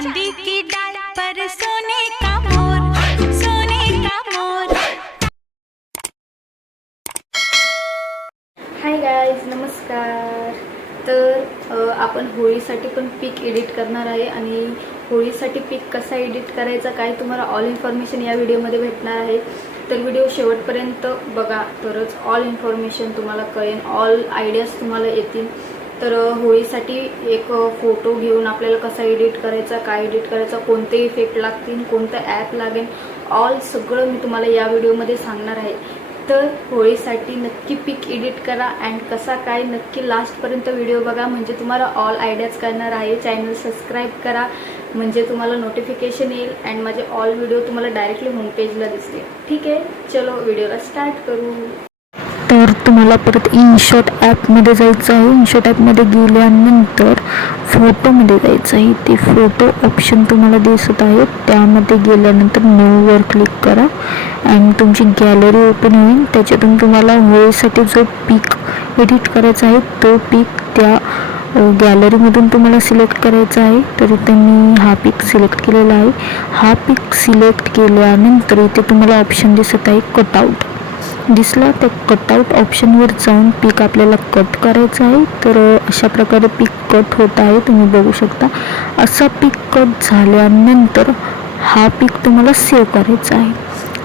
चांदी की डाल पर सोने का मोर, सोने का मोर। हाय गाईज, नमस्कार. तर आपण होळीसाठी पण पिक एडिट करणार आहे आणि होळीसाठी पिक कसा एडिट करायचा काय तुम्हाला ऑल इन्फॉर्मेशन या व्हिडिओमध्ये भेटणार आहे. तर व्हिडिओ शेवटपर्यंत बघा तरच ऑल इन्फॉर्मेशन तुम्हाला कळेल, ऑल आयडियाज तुम्हाला येतील. तर होळीसाठी एक फोटो घेऊन आपल्याला कसा एडिट करायचा, काय एडिट करायचा, कोणते इफेक्ट लागतील, कोणतं ॲप लागेल, ऑल सगळं मी तुम्हाला या व्हिडिओमध्ये सांगणार आहे. तर होळीसाठी नक्की पिक एडिट करा अँड कसा काय नक्की लास्टपर्यंत व्हिडिओ बघा, म्हणजे तुम्हाला ऑल आयडियाज करणार आहे. चॅनल सबस्क्राईब करा म्हणजे तुम्हाला नोटिफिकेशन येईल अँड माझे ऑल व्हिडिओ तुम्हाला डायरेक्टली होमपेजला दिसतील. ठीक आहे, चलो व्हिडिओला स्टार्ट करू. तर तुम्हाला परत इनशॉट ॲपमध्ये जायचं आहे. इनशॉट ॲपमध्ये गेल्यानंतर फोटोमध्ये जायचं आहे. ते फोटो ऑप्शन तुम्हाला दिसत आहे, त्यामध्ये गेल्यानंतर न्यूवर क्लिक करा आणि तुमची गॅलरी ओपन होईल. त्याच्यातून तुम्हाला होळीसाठी जो पिक एडिट करायचा आहे तो पिक त्या गॅलरीमधून तुम्हाला सिलेक्ट करायचा आहे. तर इथे मी हा पिक सिलेक्ट केलेला आहे. हा पिक सिलेक्ट केल्यानंतर इथे तुम्हाला ऑप्शन दिसत आहे कटआउट दिसला. त्या कटआउट ऑप्शनवर जाऊन पिक आपल्याला कट करायचं आहे. तर अशा प्रकारे पिक कट होत आहे, तुम्ही बघू शकता. असा पिक कट झाल्यानंतर हा पिक तुम्हाला सेव्ह करायचा आहे.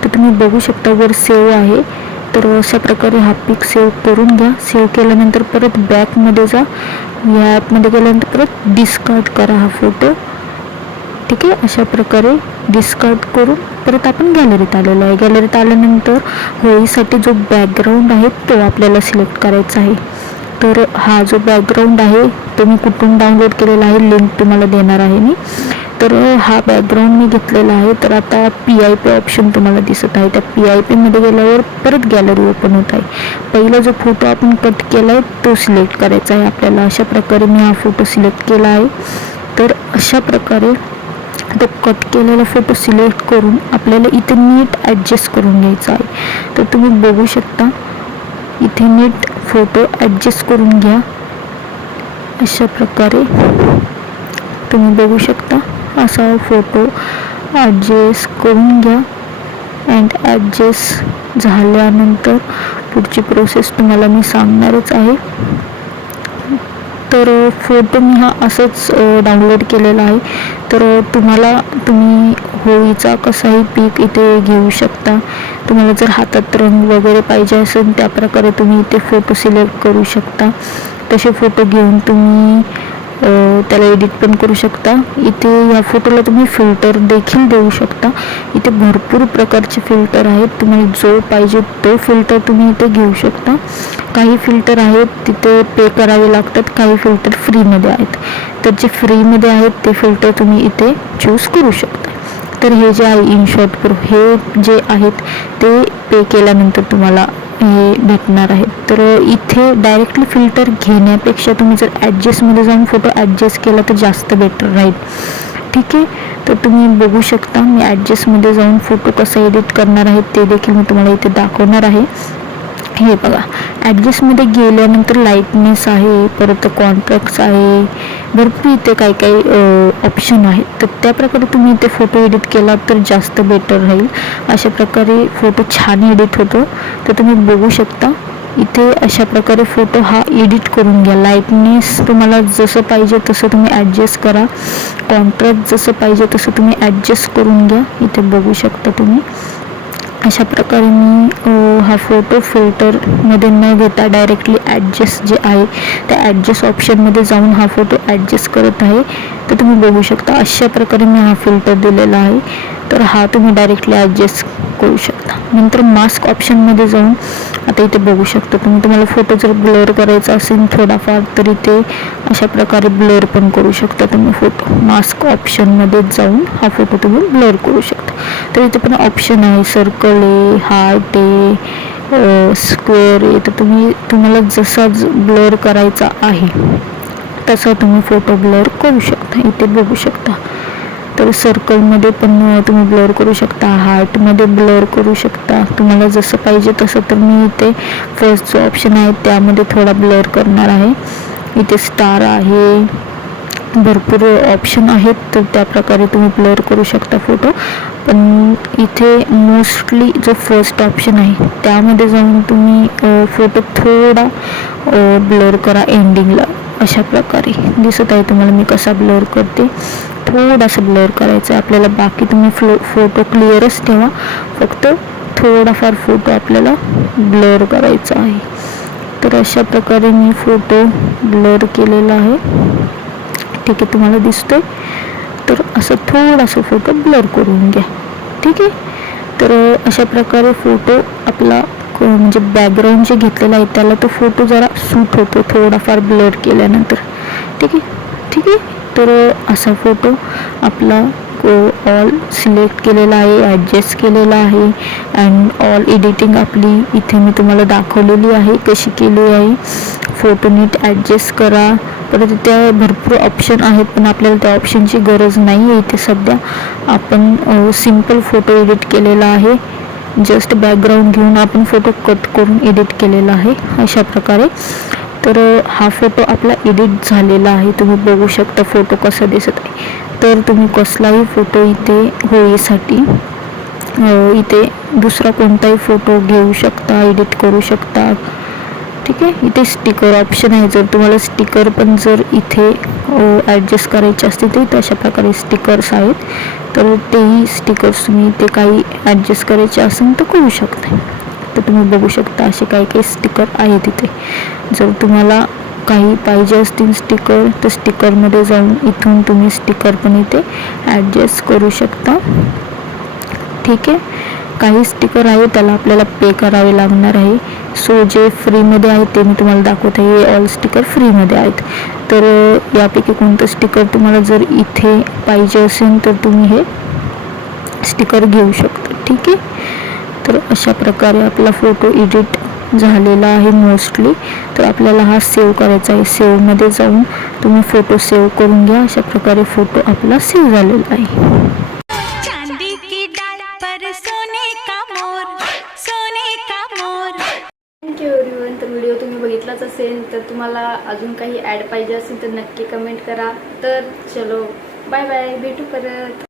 तर तुम्ही बघू शकता वर सेव्ह आहे. तर अशा प्रकारे हा पिक सेव्ह करून घ्या. सेव्ह केल्यानंतर परत बॅकमध्ये जा. या ॲपमध्ये गेल्यानंतर परत डिस्कार्ड करा हा फोटो. ठीक आहे, अशा प्रकारे डिस्कार्ड करून परत आपण गॅलरीत आलेलो आहे. गॅलरीत आल्यानंतर होळीसाठी जो बॅकग्राऊंड आहे तो आपल्याला सिलेक्ट करायचा आहे. तर हा जो बॅकग्राऊंड आहे तो मी कुठून डाउनलोड केलेला आहे, लिंक तुम्हाला देणार आहे मी. तर हा बॅकग्राऊंड मी घेतलेला आहे. तर आता PIP ऑप्शन तुम्हाला दिसत आहे. त्या PIPमध्ये गेल्यावर परत गॅलरी ओपन होत आहे. पहिला जो फोटो आपण कट केला आहे तो सिलेक्ट करायचा आहे आपल्याला. अशा प्रकारे मी हा फोटो सिलेक्ट केला आहे. तर अशा प्रकारे तो कट केलेला फोटो सिलेक्ट करून आपल्याला इथे नीट ॲडजस्ट करून घ्यायचा आहे. तर तुम्ही बघू शकता इथे नीट फोटो ॲडजस्ट करून घ्या. अशा प्रकारे तुम्ही बघू शकता असा फोटो ॲडजस्ट करून घ्या. अँड ॲडजस्ट झाल्यानंतर पुढची प्रोसेस तुम्हाला मी सांगणारच आहे. तर फोटो मी हा असंच डाउनलोड केलेला आहे. तर तुम्ही होळीचा कसाही पीक इथे घेऊ शकता. तुम्हाला जर हातात रंग वगैरे पाहिजे असेल त्याप्रकारे तुम्ही इथे फोटो सिलेक्ट करू शकता. तसे फोटो घेऊन तुम्ही त्याला एडिट पण करू शकता. इथे या फोटोला तुम्ही फिल्टर देखील देऊ शकता. इथे भरपूर प्रकारचे फिल्टर आहेत, तुम्हाला जो पाहिजे तो फिल्टर तुम्ही इथे घेऊ शकता. काही फिल्टर आहेत तिथे पे करावे लागतात, काही फिल्टर फ्रीमध्ये आहेत. तर जे फ्रीमध्ये आहेत ते फिल्टर तुम्ही इथे चूज करू शकता. तर हे जे आहे इनशॉट प्रो हे जे आहेत ते पे केल्यानंतर तुम्हाला हे भेटणार आहेत. तर इथे डायरेक्टली फिल्टर घेण्यापेक्षा तुम्ही जर ॲडजस्टमध्ये जाऊन फोटो ॲडजस्ट केला तर जास्त बेटर राहील. ठीक आहे, तर तुम्ही बघू शकता मी ॲडजस्टमध्ये जाऊन फोटो कसा एडिट करणार आहे ते देखील मी तुम्हाला इथे दाखवणार आहे. हे बघा, ॲडजस्टमध्ये गेल्यानंतर लाईटनेस आहे, परत कॉन्ट्रास्ट आहे, भरपूर इथे काही काही ऑप्शन आहेत. तर त्याप्रकारे तुम्ही इथे फोटो एडिट केला तर जास्त बेटर राहील. अशा प्रकारे फोटो छान एडिट होतो. तर तुम्ही बघू शकता इथे अशा प्रकारे फोटो हा एडिट करून घ्या. लाईटनेस तुम्हाला जसं पाहिजे तसं तुम्ही ॲडजस्ट करा. कॉन्ट्रास्ट जसं पाहिजे तसं तुम्ही ॲडजस्ट करून घ्या. इथे बघू शकता तुम्ही अशा प्रकारे मी हा फोटो फिल्टरमध्ये न घेता डायरेक्टली ॲडजस्ट जे आहे त्या ॲडजस्ट ऑप्शनमध्ये जाऊन हा फोटो ॲडजस्ट करत आहे. तर तुम्ही बघू शकता अशा प्रकारे मी हा फिल्टर दिलेला आहे. तर हा तुम्ही डायरेक्टली ॲडजस्ट करू शकता. नंतर मास्क ऑप्शनमध्ये जाऊन आता इथे बघू शकता तुम्हाला फोटो जर ब्लर करायचा असेल थोडाफार तर इथे अशा प्रकारे ब्लर पण करू शकता तुम्ही फोटो. मास्क ऑप्शनमध्ये जाऊन हा फोटो तुम्ही ब्लर करू शकता. तर इथे पण ऑप्शन आहे, सर्कल आहे, हार्ट आहे, स्क्वेअर आहे. तर तुम्हाला जसा ब्लर करायचा आहे तसा तुम्ही फोटो ब्लर करू शकता. इथे बघू शकता. तर सर्कलमध्ये पण तुम्ही ब्लर करू शकता, हार्टमध्ये ब्लर करू शकता, तुम्हाला जसं पाहिजे तसं. तर मी इथे फर्स्ट जो ऑप्शन आहे त्यामध्ये थोडा ब्लर करणार आहे. इथे स्टार आहे, भरपूर ऑप्शन आहेत, तर त्या प्रकारे तुम्ही ब्लर करू शकता फोटो. पण इथे मोस्टली जो फर्स्ट ऑप्शन आहे त्यामध्ये जाऊन तुम्ही फोटो थोडा ब्लर करा एंडिंगला. अशा प्रकारे दिसत आहे तुम्हाला मी कसा ब्लर करते. थोडासा ब्लर करायचा आहे आपल्याला, बाकी तुम्ही फोटो क्लिअरच ठेवा, फक्त थोडाफार फोटो आपल्याला ब्लर करायचा आहे. तर अशा प्रकारे मी फोटो ब्लर केलेला आहे. ठीक आहे, तुम्हाला दिसतोय. तर असं थोडासा फोटो ब्लर करून घ्या. ठीक आहे. तर अशा प्रकारे फोटो आपला म्हणजे बॅकग्राऊंड जे घेतलेलं आहे त्याला तो फोटो जरा सूट होतो थोडाफार ब्लर केल्यानंतर. ठीक आहे. ठीक आहे. तर असा फोटो आपला ऑल सिलेक्ट केलेला आहे, ॲडजस्ट केलेला आहे. अँड ऑल एडिटिंग आपली इथे मी तुम्हाला दाखवलेली आहे कशी केली आहे. फोटो नीट ॲडजस्ट करा. परत इथे भरपूर ऑप्शन आहेत, पण आपल्याला त्या ऑप्शनची गरज नाही आहे इथे सध्या. आपण सिम्पल फोटो एडिट केलेला आहे. जस्ट बॅकग्राऊंड घेऊन आपण फोटो कट करून एडिट केलेला आहे अशा प्रकारे. तर हा फोटो आपला एडिट झालेला आहे. तुम्ही बघू शकता फोटो कसा दिसत आहे. तर तुम्ही कसलाही फोटो इथे होळीसाठी इथे दुसरा कोणताही फोटो घेऊ शकता, एडिट करू शकता. ठीक आहे. इथे स्टिकर ऑप्शन आहे. जर तुम्हाला स्टिकर पण जर इथे ॲडजस्ट करायचे असतील तर अशा प्रकारे स्टिकर्स आहेत. तर तेही स्टिकर्स तुम्ही इथे काही ॲडजस्ट करायचे असेल तर करू शकता. तर तुम्ही बघू शकता असे काही काही स्टिकर आहेत इथे. जर तुम्हाला काही पाहिजे असतील स्टिकर तर स्टिकरमध्ये जाऊन इथून तुम्ही स्टिकर पण इथे ॲडजस्ट करू शकता. ठीक आहे. काही स्टिकर आहे त्याला आपल्याला पे करावे लागणार आहे. सो जे फ्रीमध्ये आहेत ते मी तुम्हाला दाखवत आहे. हे ऑल स्टिकर फ्रीमध्ये आहेत. तर यापैकी कोणतं स्टिकर तुम्हाला जर इथे पाहिजे असेल तर तुम्ही हे स्टिकर घेऊ शकता. ठीक आहे. तर अशा प्रकारे आपला फोटो एडिट झालेला आहे मोस्टली. तर आपल्याला हा सेव्ह करायचा आहे. सेव्हमध्ये जाऊन तुम्ही फोटो सेव्ह करून घ्या. अशा प्रकारे फोटो आपला सेव्ह झालेला आहे. चांदी की डाल पर सोने का मोर, सोने का मोर. Thank you everyone. तर व्हिडिओ तुम्ही बघितलाच असेल. तर तुम्हाला अजून काही ॲड पाहिजे असेल तर नक्की कमेंट करा. तर चलो बाय बाय, भेटू परत.